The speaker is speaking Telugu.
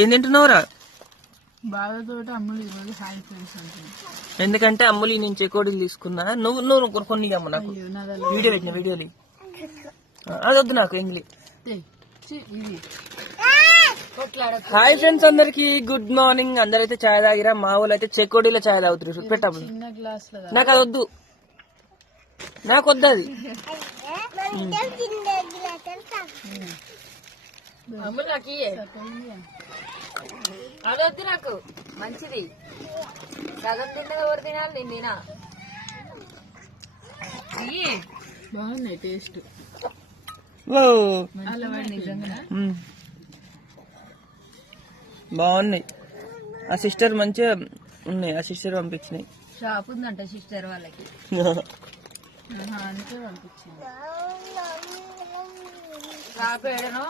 ఏం తింటున్నావురా? బాధతో అమ్ములు ఈరోజు హాయ్ ఫ్రెండ్స్ అంటుంది ఎందుకంటే అమ్ములి నేను చెకోడీలు తీసుకున్నా. నువ్వు నువ్వు కొన్ని అమ్మ నాకు. వీడియో పెట్టిన వీడియోలు అది వద్దు నాకు ఇంగ్లీష్ ఇది. హాయ్ ఫ్రెండ్స్ అందరికి గుడ్ మార్నింగ్. అందరైతే చాయ్ తాగిరా మా వాళ్ళు అయితే చెకోడీలో చాయ్ గ్లాస్లో నాకు అది వద్దు. నాకు వద్దు అది. అదొద్దు నాకు మంచిది. సగం తిన్నది ఎవరు తినాలి? నేను తినా. బాగున్నాయి టేస్ట్. బాగున్నాయి. ఆ సిస్టర్ మంచిగా ఉన్నాయి. ఆ సిస్టర్ పంపించినాయి. షాప్ ఉందంట సిస్టర్ వాళ్ళకి. అందుకే పంపించింది. షాప్ ఏడనో